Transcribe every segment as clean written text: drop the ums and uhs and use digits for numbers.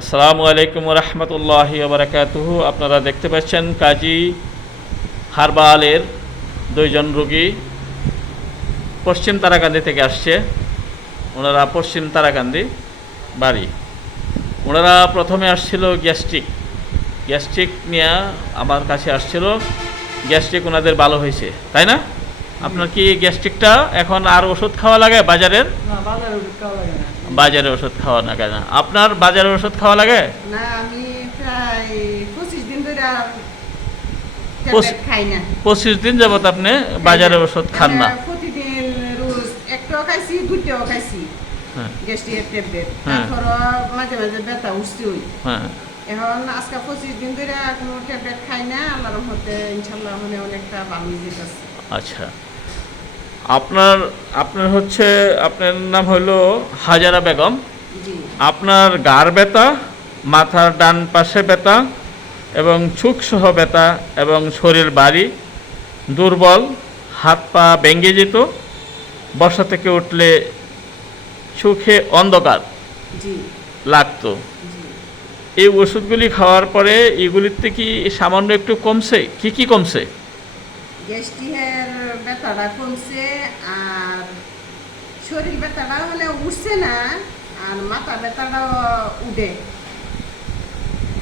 আসসালামু আলাইকুম রহমতুল্লাহি বারাকাতুহু। আপনারা দেখতে পাচ্ছেন কাজী হারবালের দুইজন রোগী পশ্চিম তারাকান্দি থেকে আসছে। ওনারা পশ্চিম তারাকান্দি বাড়ি। ওনারা প্রথমে আসছিল গ্যাস্ট্রিক নিয়ে আমার কাছে আসছিল। গ্যাস্ট্রিক ওনাদের ভালো হয়েছে, তাই না? আপনার কি গ্যাস্ট্রিকটা এখন আর ওষুধ খাওয়া লাগে বাজারের? না, বাজারে ওষুধ খাওয়া লাগে না। বাজারে ওষুধ খাওয়া লাগে না। আপনার বাজারে ওষুধ খাওয়া লাগে? না, আমি প্রায় 25 দিন ধরে আর ট্যাবলেট খাই না। 25 দিন যাবত আপনি বাজারে ওষুধ খান না? প্রতিদিন রোজ একটাও খাইছি, দুইটাও খাইছি হ্যাঁ গ্যাস্ট্রিকের ট্যাবলেট। হ্যাঁ। তারপরও মাঝে মাঝে ব্যথা উঠছে ওই। হ্যাঁ, এখন আজকে 25 দিন ধরে কোনো ট্যাবলেট খাই না। আল্লাহর রহমতে ইনশাআল্লাহ মানে অনেকটা ভালো যেতেছে। আচ্ছা। আপনার হচ্ছে আপনার নাম হলো হাজারা বেগম। জি। আপনার গার ব্যথা, মাথার ডান পাশে ব্যথা এবং চোখসহ ব্যথা এবং শরীর ভারী, দুর্বল, হাত পা ভেঙে যেত, বসা থেকে উঠলে চোখে অন্ধকার জি। লাগতো। জি। এই ওষুধগুলি খাওয়ার পরে এগুলিতে কি সামান্য একটু কমছে? কি কমছে? গ্যাস্ট্রিকের ব্যথাটা কমছে, আর শরীর ব্যথাটা মানে উঠছে না, আর মাথা ব্যথাটাও উঠে।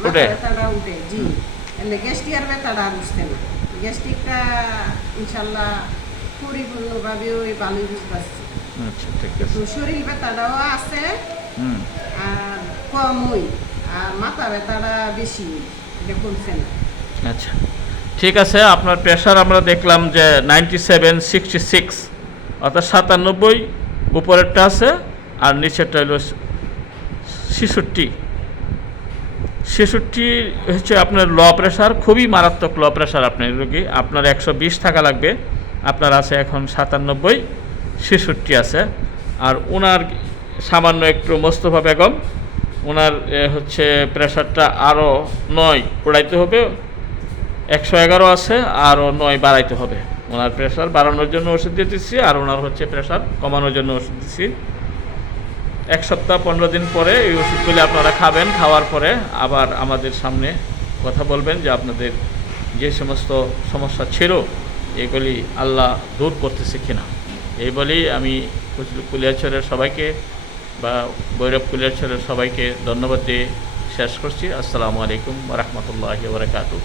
উঠে? ব্যথাটা উঠে, জি। এলে গ্যাস্ট্রিকের ব্যথাটা আর উঠছে না। গ্যাস্ট্রিকটা ইনশাল্লাহ পরিপূর্ণভাবে ওই ভালোই বুঝতে পারছি। আচ্ছা, ঠিক আছে। তো শরীর ব্যথাটাও আছে, হুম। আর কম ওই, আর মাথা ব্যথাটা বেশি, এটা কমছে না। আচ্ছা, ঠিক আছে। আপনার প্রেশার আমরা দেখলাম যে 97/66, অর্থাৎ 97 উপরেরটা আছে, আর নিচেরটা হলো 66। 66 হচ্ছে আপনার লো প্রেশার, খুবই মারাত্মক লো প্রেশার আপনার রোগী। আপনার 120 থাকা লাগবে, আপনার আছে এখন 97/66 আছে। আর ওনার সামান্য একটু মোস্তফা বেগম, ওনার হচ্ছে প্রেশারটা আরও 9 উড়াইতে হবে। 111 আছে, আরও 9 বাড়াইতে হবে। ওনার প্রেশার বাড়ানোর জন্য ওষুধ দিতেছি, আর ওনার হচ্ছে প্রেশার কমানোর জন্য ওষুধ দিচ্ছি। 1 সপ্তাহ 15 দিন পরে এই ওষুধগুলি আপনারা খাবেন। খাওয়ার পরে আবার আমাদের সামনে কথা বলবেন যে আপনাদের যে সমস্ত সমস্যা ছিল এগুলি আল্লাহ দূর করতেছে কিনা। এই বলেই আমি কুলিয়ারচরের সবাইকে বা ভৈরব কুলিয়ারচরের সবাইকে ধন্যবাদ দিয়ে শেষ করছি। আসসালামু আলাইকুম ওয়া রাহমাতুল্লাহি ওয়া বারাকাতুহু।